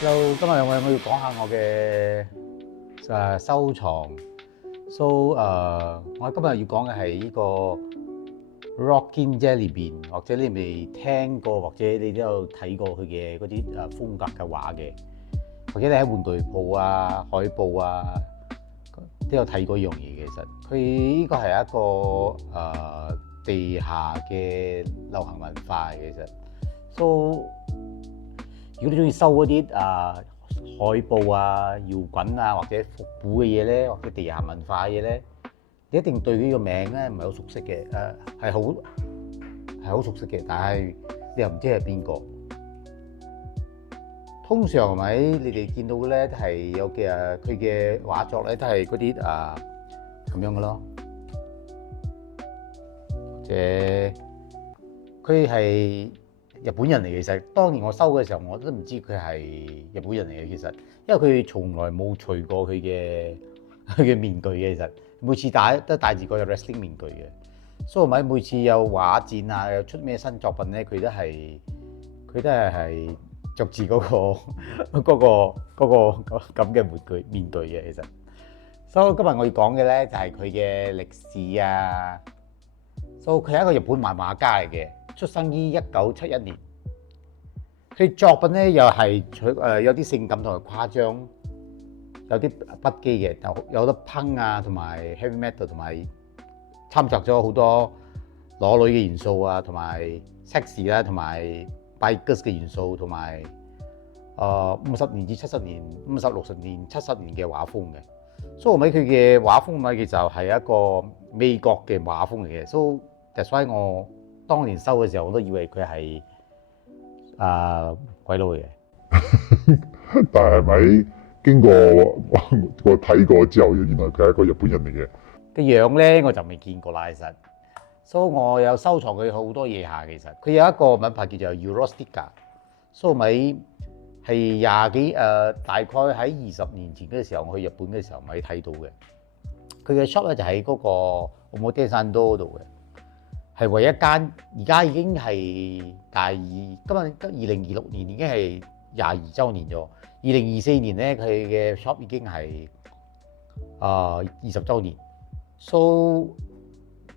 Hello，今日我要講下我嘅收藏。我今日要講嘅係呢個 Rockin Jellybean，或者你未聽過，或者你都有睇過佢嘅嗰啲風格嘅畫嘅，或者你喺玩具鋪啊、海報啊都有睇過呢樣嘢。其實佢呢個係一個地下嘅流行文化嘅。其實如果你中意收嗰啲海報啊、搖滾啊或者復古嘅嘢咧，或者地下文化嘅嘢咧，你一定對呢個名咧唔係好熟悉嘅。係好熟悉嘅，但係你又唔知係邊個。通常係咪你哋見到嘅咧都係有嘅佢嘅畫作咧都係嗰啲咁樣嘅咯，或者佢係日本人嚟嘅。其實當年我收嘅時候，我都唔知佢係日本人嚟嘅。其實因為佢從來冇除過佢嘅面具嘅。其實每次都戴住個 wrestling 面具嘅。所以每次有畫展啊，有出咩新作品咧，佢都係着住嗰個咁嘅面具嘅。其實，所以今日我要講嘅咧就係佢嘅歷史啊。佢係一個日本漫畫家嚟嘅，出生於1971年。佢作品咧又係有啲性感同埋誇張，有啲不羈嘅，有得烹啊，同埋 heavy metal， 同埋參雜咗好多裸女嘅元素啊，同埋 sexy 啦，同埋 bikers 嘅元素，同埋50年至70年、50、60年、70年嘅畫風嘅。所以佢嘅畫風其實係一個美國嘅畫風嚟嘅。所以我當年收嘅時候，我都以為佢係鬼佬嚟嘅。但係咪經過我睇過之後，原來佢係一個日本人嚟嘅？個樣咧我就未見過啦。其實，所以我有收藏佢好多嘢下。其實佢有一個品牌叫做 Eurostica， 所以咪係大概喺20年前嘅時候，我去日本嘅時候咪睇到嘅。佢嘅 shop 咧就喺嗰個表參道度嘅。係唯一間，而家已經係今日2026年已經係22週年咗。2024年咧，佢嘅 shop 已經係20週年。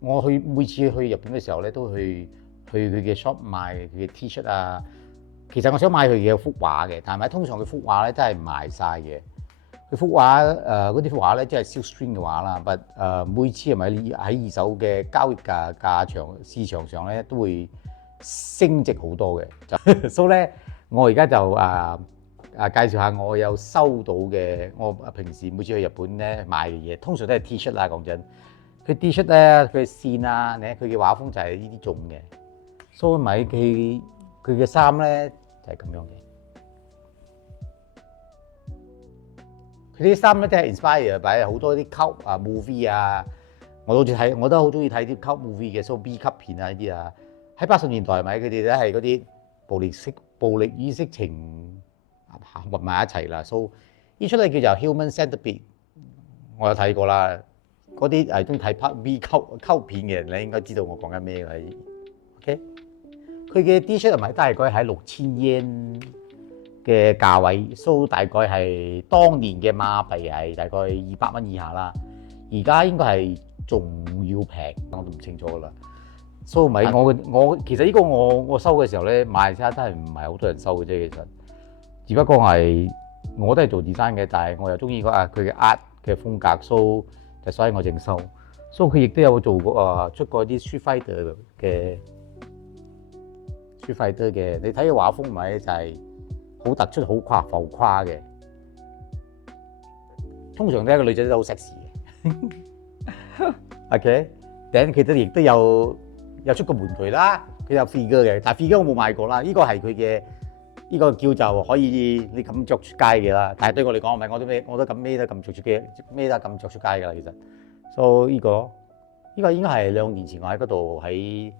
我每次去日本嘅時候咧，都去佢嘅 shop 買佢嘅 T-shirt 啊。其實我想買佢嘅幅畫嘅，但係通常佢幅畫咧真係唔賣晒嘅。佢幅畫嗰啲幅畫咧，即係 silk screen 嘅畫啦。每次係咪喺二手嘅交易市場上咧，都會升值好多嘅。所以咧，我而家就介紹下我有收到嘅。我平時每次去日本咧買嘅嘢，通常都係 T-shirt 啦。講真，佢 T-shirt 咧，佢嘅線啊，佢嘅畫風就係呢啲種嘅。所以咪佢嘅衫咧就係咁樣嘅。佢啲衫咧都係 inspire by 好多啲 cult movie 啊。我都好中意睇啲 cult movie 嘅，所以 B 級片啊呢啲啊。喺80年代咪佢哋都係嗰啲暴力與色情混埋一齊啦。所以呢出嚟叫做 Human Centipede， 我有睇過啦。嗰啲係中意睇 B 級片嘅人，你應該知道我講緊咩嘅。OK， 佢嘅 T-shirt 咪大概喺6000 yen嘅價位，大概係當年嘅馬幣係大概200蚊以下啦。而家應該係仲要平，我都唔清楚啦。咪我其實呢個我收嘅時候咧，賣家真係唔係好多人收嘅啫。其實只不過係我都係做 design 嘅，但係我又中意佢嘅 art 嘅風格，所以我淨收。佢亦都有做過出過啲 Street Fighter 嘅，你睇嘅畫風咪就係好突出、好浮誇嘅。通常咧個女仔都好 sexy 嘅。OK， 頂佢都亦都有出過玩具啦。佢有 figure 嘅，但係 figure 我冇買過啦。呢個係佢嘅，呢個叫做可以你咁着出街嘅啦。但係對我嚟講唔係，我都咁孭得咁着出街，孭得咁着出街㗎啦。其實，呢個應該係2年前我喺嗰度喺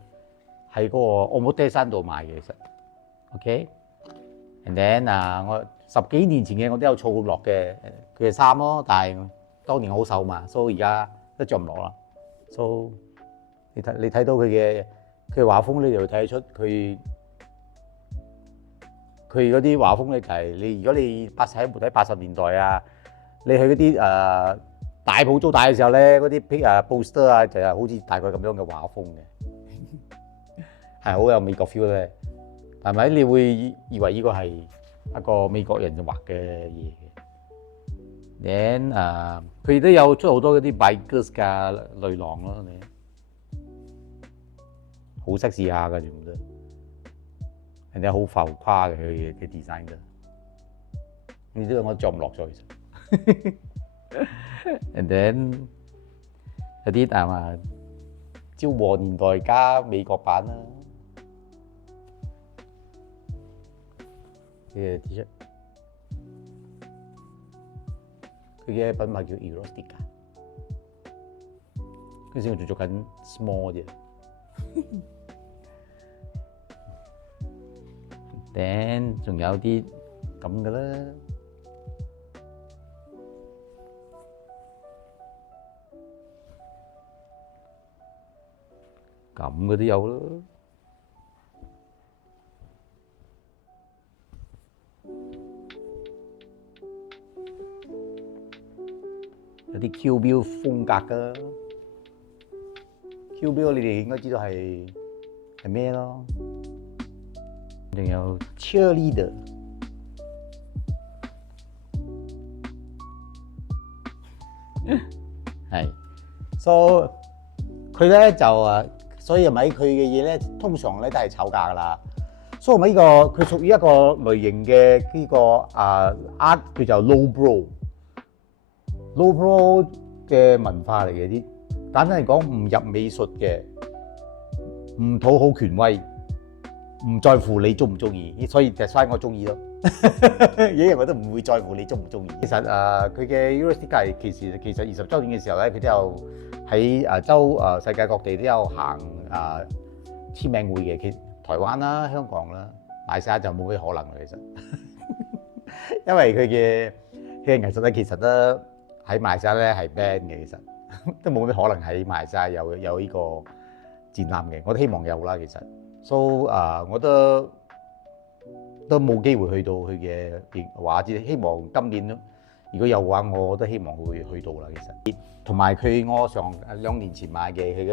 嗰個表參道買嘅。其實 OK。And then 我10幾年前嘅我都有儲落嘅佢嘅衫咯，但係當年我好瘦嘛，所以而家都着唔落啦。你睇到佢嘅畫風咧，就會睇得出佢佢嗰啲畫風咧就係你，如果你喺80年代啊，你去嗰啲大鋪租大嘅時候咧，嗰啲poster 啊就係好似大概咁樣嘅畫風嘅，係好有美國 feel 咧。係咪？你會以為呢個係一個美國人畫嘅嘢嘅。then 佢都有出好多嗰啲 bikers 嘅女郎咯，你好 sexy 下嘅全部都，人哋好浮誇嘅佢嘅 design 嘅。呢啲我着唔落咗其實。and then 有啲昭和年代加美國版啦。嘅 T-shirt， 佢嘅品牌叫 Elastica， 嗰時我仲做緊 small 啫。then 仲有啲咁嘅啦，咁嘅都有咯。有啲 Q 標風格㗎 ，Q 標你哋應該知道係咩咯？仲有 cheerleader， 係，so 佢咧就所以係咪佢嘅嘢咧，通常咧都係炒價㗎啦。所以咪呢個佢屬於一個類型嘅呢個art， 叫做 low bro。low bro 嘅文化嚟嘅啲，簡單嚟講唔入美術嘅，唔討好權威，唔在乎你中唔中意，所以就係我中意咯。嘢人我都唔會在乎你中唔中意。其實佢嘅 Elastica 其實20週年嘅時候咧，佢都有喺世界各地都有行簽名會嘅，其實台灣啦、香港啦、馬來西亞就冇咩可能啦，其實，因為佢嘅藝術咧，其實都〜喺馬來西亞咧係 ban 嘅，其實都冇咩可能喺馬來西亞有呢個展覽嘅。我都希望有啦，其實，so 我都冇機會去到佢嘅畫展。希望今年如果有嘅話，我都希望會去到啦。其實，同埋我上2年前買嘅佢嘅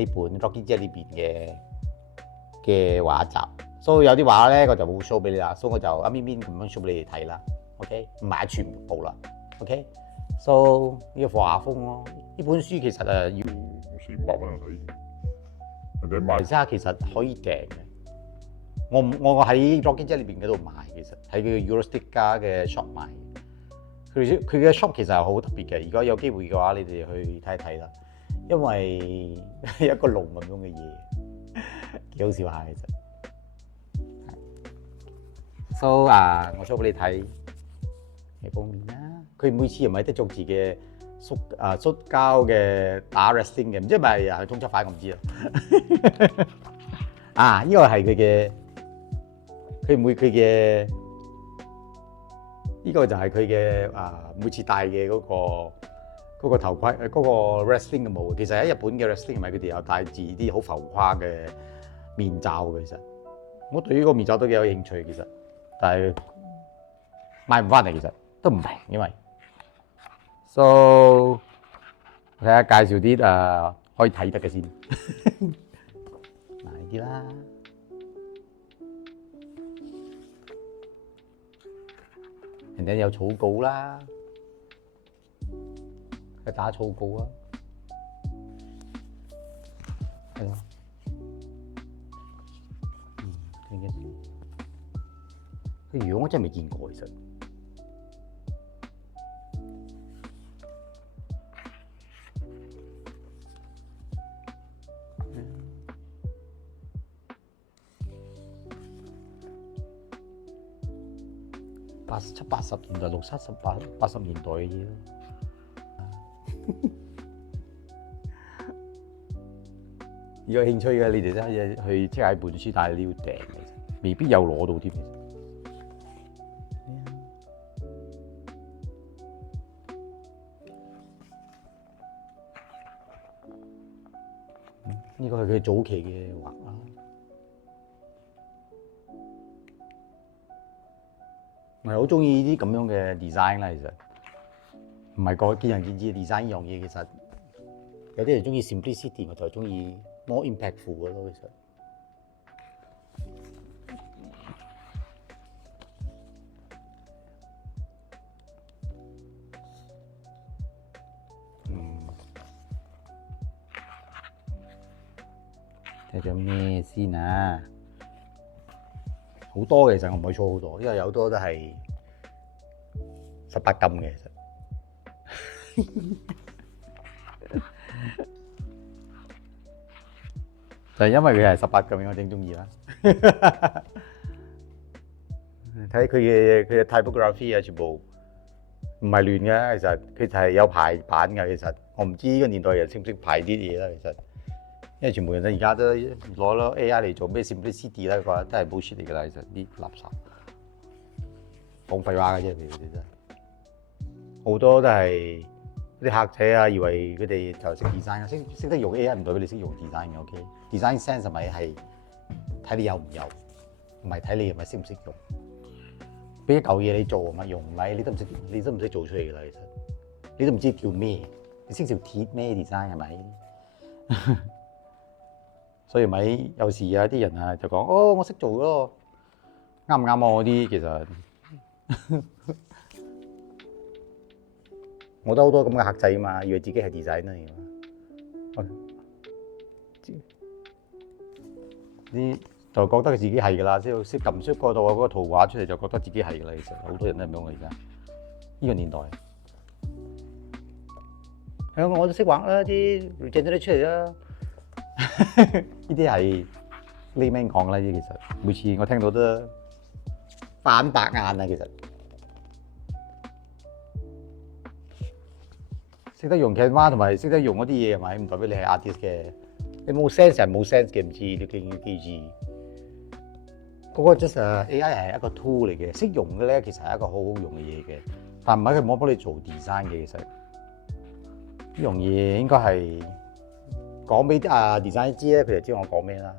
呢本 Rocky Jelly 裏邊嘅畫集，所以有啲畫咧我就冇 show 俾你啦，所以我就一邊邊咁樣 show 俾你哋睇啦。OK， 唔係全部啦。OK，so 呢個畫風咯。呢本書其實要400-500蚊睇，人哋賣其實可以訂嘅。我喺 Rocky Jelly 裏邊嗰度買，其實喺佢 Elastica 嘅 shop 買。佢嘅 shop 其實係好特別嘅。如果有機會嘅話，你哋去睇一睇啦。因為一個龍咁樣嘅嘢，幾好笑下其實。so 我 show 俾你睇。嘅封面啦，佢每次又唔係得著字嘅塑膠嘅打 wrestling 嘅，唔知係咪係通緝犯我唔知啊。呢個係佢嘅，呢個就係佢嘅每次戴嘅嗰個頭盔，嗰個 wrestling 嘅帽。其實喺日本嘅 wrestling 咪佢哋有戴住啲好浮誇嘅面罩嘅。其實我對呢個面罩都幾有興趣，其實，但係買唔翻嚟，其實。都唔平，因為 so 睇下介紹啲可以睇得嘅先，買啲啦。人哋有草稿啦，去打草稿啊，係咯。佢樣我真係未見過，其實。70、80年代、60、70、80年代嘅嘢咯。如果有興趣嘅，你哋真係去 check 下本書，但係你要訂，未必有攞到添。呢個係佢早期嘅畫啦。我係好中意呢啲咁樣嘅 design 啦，其實唔係個見仁見智嘅 design 呢樣嘢，其實有啲人中意 simplicity，我就係中意 more impactful 嘅咯，其實。睇咗咩先啊？好多嘅，其實我唔可以錯好多，因為有好多都係18禁嘅，其實。就係因為佢係18禁，我正中意啦。睇佢嘅 typography 啊，全部唔係亂嘅，其實佢就係有排版嘅。其實我唔知呢個年代人識唔識排啲嘢啦，其實。因為全部人都而家都攞咗 AI 嚟做咩 simplicity 啦，覺得都係 bullshit 嚟㗎啦，其實啲垃圾講廢話嘅啫，佢哋真係好多都係啲客仔啊，以為佢哋就識 design，識得用 AI 唔代表你識用 design 嘅 ，OK？design sense 係咪係睇你有唔有，唔係睇你係咪識唔識用。俾一嚿嘢你做嘛，用咪你都唔識，你都唔識做出嚟㗎啦，其實你都唔知叫咩，你識條鐵咩 design 係咪？所以咪有時有啲人啊就講哦，我識做咯，啱唔啱我啲其實我都好多咁嘅客仔嘛，以為自己係 designer 嚟嘛，啲就覺得自己係㗎啦，即係識撳出嗰度嗰個圖畫出嚟就覺得自己係㗎啦，其實好多人都係咁樣嘅而家呢個年代。香港我都識畫啦，啲整咗啲出嚟啦。呢啲係呢名講啦，呢其實每次我聽到都反白眼啊！其實識得用 Canva 同埋識得用嗰啲嘢係咪？唔代表你係 artist 嘅。你冇 sense 係冇 sense 嘅，唔知你記唔記住？嗰個 just AI 係一個 tool 嚟嘅，識用嘅咧其實係一個好好用嘅嘢嘅，但唔係佢冇幫你做 design 嘅。其實呢樣嘢應該係。講俾啲design 知咧，佢就知我講咩啦。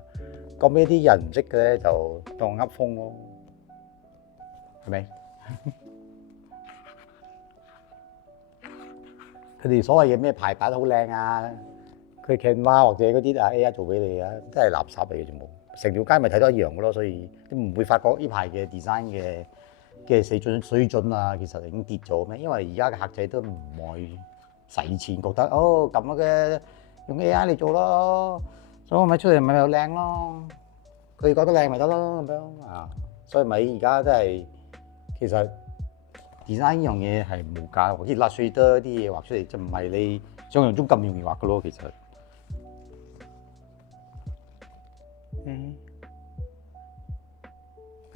講俾啲人唔識嘅咧，就當噏風咯，係咪？佢哋所謂嘅咩排版好靚啊，佢 Canva 或者嗰啲AI 做俾你啊，都係垃圾嚟嘅，全部成條街咪睇到一樣嘅咯。所以都唔會發覺呢排嘅 design 嘅水準啊，其實已經跌咗咩？因為而家嘅客仔都唔愛使錢，覺得哦咁嘅。用 AI 嚟做咯，所以我咪出嚟咪又靚咯。佢覺得靚咪得咯咁樣啊，所以咪而家真係其實 design 呢樣嘢係冇價，好似 Illustrator 啲嘢畫出嚟就唔係你想象中咁容易畫嘅咯。其實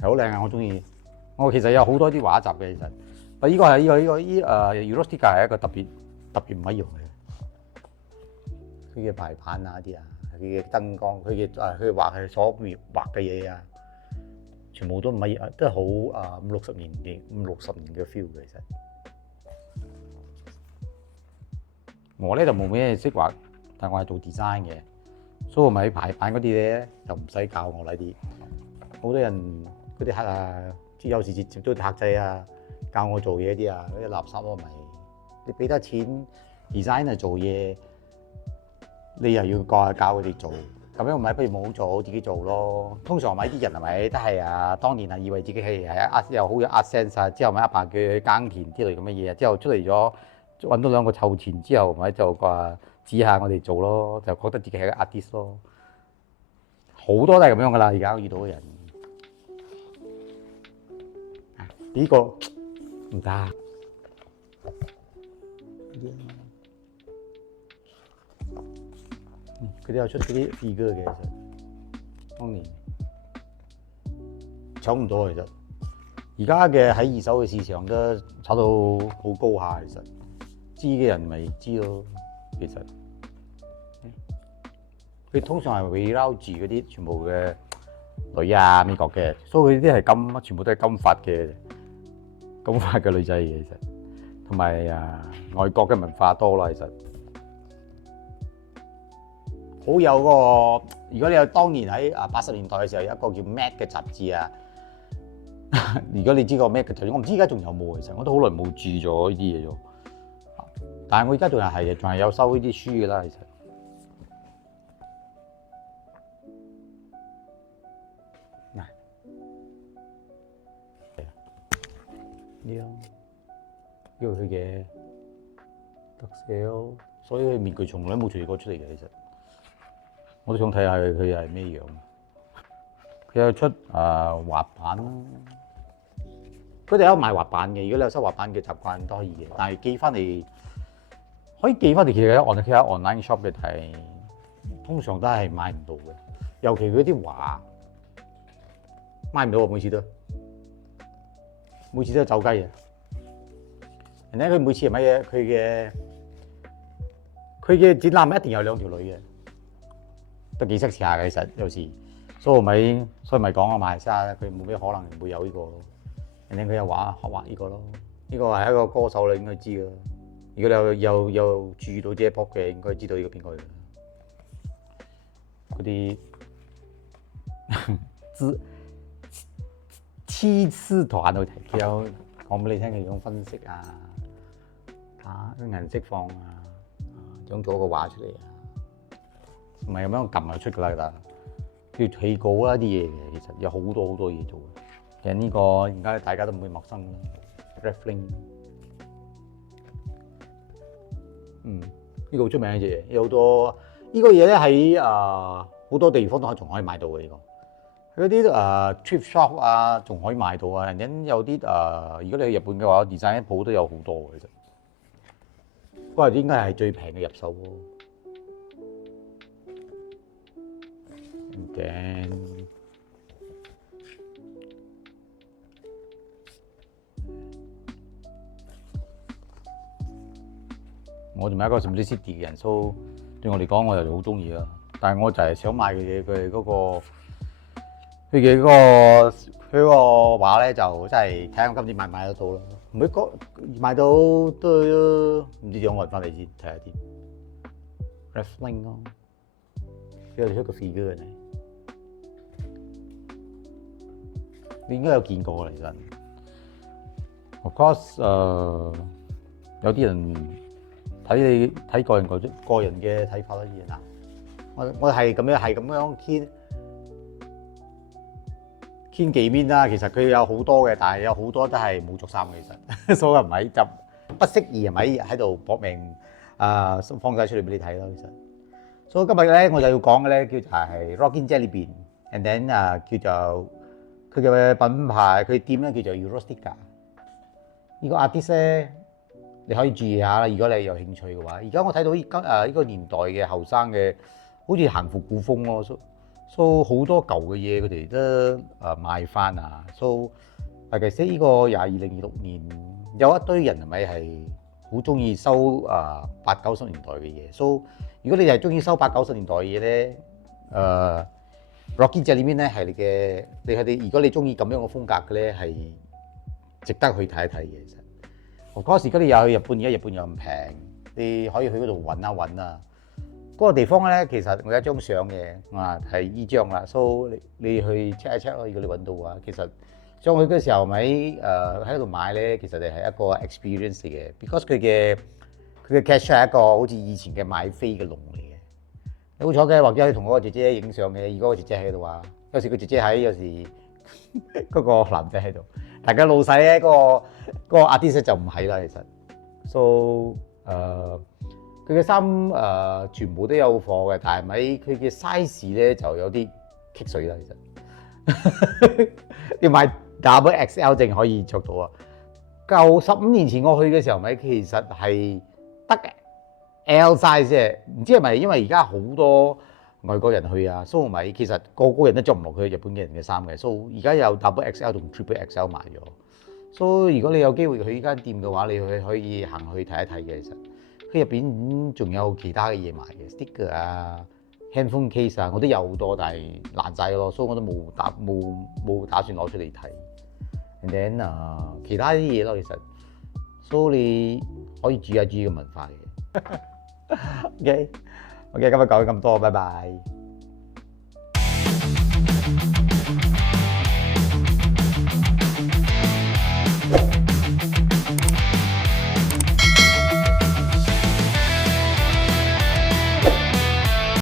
係好靚啊，我中意。我其實有好多啲畫集嘅，其實。啊，依個係Elastica 係一個特別唔一樣嘅。佢嘅排版啊啲啊，佢嘅燈光，佢嘅佢畫係所畫嘅嘢啊，全部都唔係都係好50年嘅feel 嘅。其實我咧就冇咩識畫，但我係做 design 嘅，所以我咪排版嗰啲咧就唔使教我啦啲。好多人嗰啲客啊，有時接到客仔啊，教我做嘢啲啊，嗰啲垃圾咯咪，你俾得錢 designer 做嘢。你又要教佢哋做，咁樣唔係不如冇做，自己做咯。通常咪啲人係咪都係當年以為自己係又好有 art sense 啊，之後咪阿爸叫佢耕田之類咁嘅嘢，之後出嚟咗揾到2個湊錢之後，咪就話指下我哋做咯，就覺得自己係個 artist 咯。好多都係咁樣噶啦，而家我遇到嘅人，呢個唔得。佢都有出嗰啲 figure 嘅，其實當年搶唔到。其實而家嘅喺二手嘅市場都炒到好高下。其實知嘅人咪知咯。其實佢通常係圍繞住嗰啲全部嘅女啊美國嘅，所以佢啲係全部都係金髮嘅女仔嘅。其實同埋外國嘅文化多啦，其實。好有個，如果你有當年喺80年代嘅時候有一個叫 Mad 嘅雜誌啊，如果你知個咩嘅，就我唔知而家仲有冇，其實我都好耐冇注咗呢啲嘢咗。但係我而家仲係有收呢啲書嘅啦，其實。嗱，呢個佢嘅特寫咯，所以佢面具從來冇除過出嚟嘅，其實。我都想睇下佢係咩樣。佢有出滑板啦，佢哋有賣滑板嘅。如果你有收滑板嘅習慣都可以嘅，但係寄翻嚟可以寄翻嚟。其實佢喺 online shop 嘅，但係通常都係買唔到嘅。尤其佢啲畫買唔到喎，每次都走雞嘅。人哋佢每次係乜嘢？佢嘅展覽一定有兩條女嘅，都幾識下嘅。其實有時。所以咪講啊，馬來西亞佢冇咩可能會有呢個。人哋佢有畫呢個咯，呢個係一個歌手你應該知㗎。如果你有注意到 J-pop 嘅，應該知道呢個邊個嘅。嗰啲黐絲團去睇，佢有講俾你聽佢種分析啊，啲顏色放啊，整咗個畫出嚟啊，唔係咁樣撳就出㗎啦。叫起稿啦啲嘢嘅，其實有好多嘢做嘅。其實呢個而家大家都唔會陌生啦 ，Raffling， 呢個好出名嘅嘢，有好多呢個嘢咧喺好多地方都仲可以買到嘅呢個。嗰啲thrift shop 啊，仲可以買到啊。人哋有啲如果你去日本嘅話，design 鋪都有好多嘅其實。不過應該係最平嘅入手喎。我仲係一個 Simplicity 嘅人，所以對我嚟講，我就好中意啦。但係我就係想買嘅嘢，佢個畫咧，就真係睇下我今年買唔買得到咯。唔會買到都唔知點揾翻嚟先，睇下啲 Raffling 咯，佢有出個 figure 嘅。你應該有見過啦，其實。Of course，有啲人睇個人嘅睇法啦，依然我係咁樣牽幾面啦。其實佢有好多嘅，但係有好多都係冇着衫嘅，其實，所以唔係就不適宜係咪喺度搏命放晒出嚟俾你睇咯，其實。所以今日咧我就要講嘅咧叫做係 Rockin Jelly Bean，and then 叫做。佢嘅品牌，佢店咧叫做 Eurostica。呢個 artist 咧，你可以注意下啦。如果你有興趣嘅話，而家我睇到呢個年代嘅後生嘅，好似行復古風咯。so 好多舊嘅嘢佢哋都賣翻啊。so 尤其是呢個2026年，有一堆人係咪係好中意收80-90年代嘅嘢。so 如果你係中意收80-90年代嘅嘢咧，Rockin Jelly Bean咧係你如果你中意咁樣嘅風格嘅咧，係值得去睇一睇嘅。其實，嗰時如果你又去日本，而家日本又咁平，你可以去嗰度揾一揾啊。嗰個地方咧，其實我有一張相嘅，係依張啦。so 你去 check 一 check 咯。如果你揾到嘅話，其實上去嘅時候咪喺度買咧，其實你係一個 experience 嚟嘅。because 佢嘅 cash 係一個好似以前嘅買飛嘅籠嚟嘅。好彩嘅，或者你同嗰個姐姐影相嘅，如果個姐姐喺度啊，有時個姐姐喺，有時嗰個男仔喺度，大家老細咧嗰個 artist 就唔喺啦，其實。so 佢嘅衫全部都有貨嘅，但係咪佢嘅 size 咧就有啲棘水啦，其實。要買 double XL 正可以着到啊！舊15年前我去嘅時候咪其實係得嘅。L size 啫，唔知係咪因為而家好多外國人去啊，所以咪其實個人都着唔落去日本嘅人嘅衫嘅，所以而家有 double XL 同 triple XL 賣咗。所以如果你有機會去呢間店嘅話，你可以行去睇一睇嘅。其實佢入邊仲有其他嘅嘢賣嘅 sticker 啊、handphone case 啊，我都有好多，但係爛晒咯，所以我都冇打算攞出嚟睇。And then 其他啲嘢咯，其實，所以你可以注意下個文化嘅。OK，今日講咗咁多，拜拜。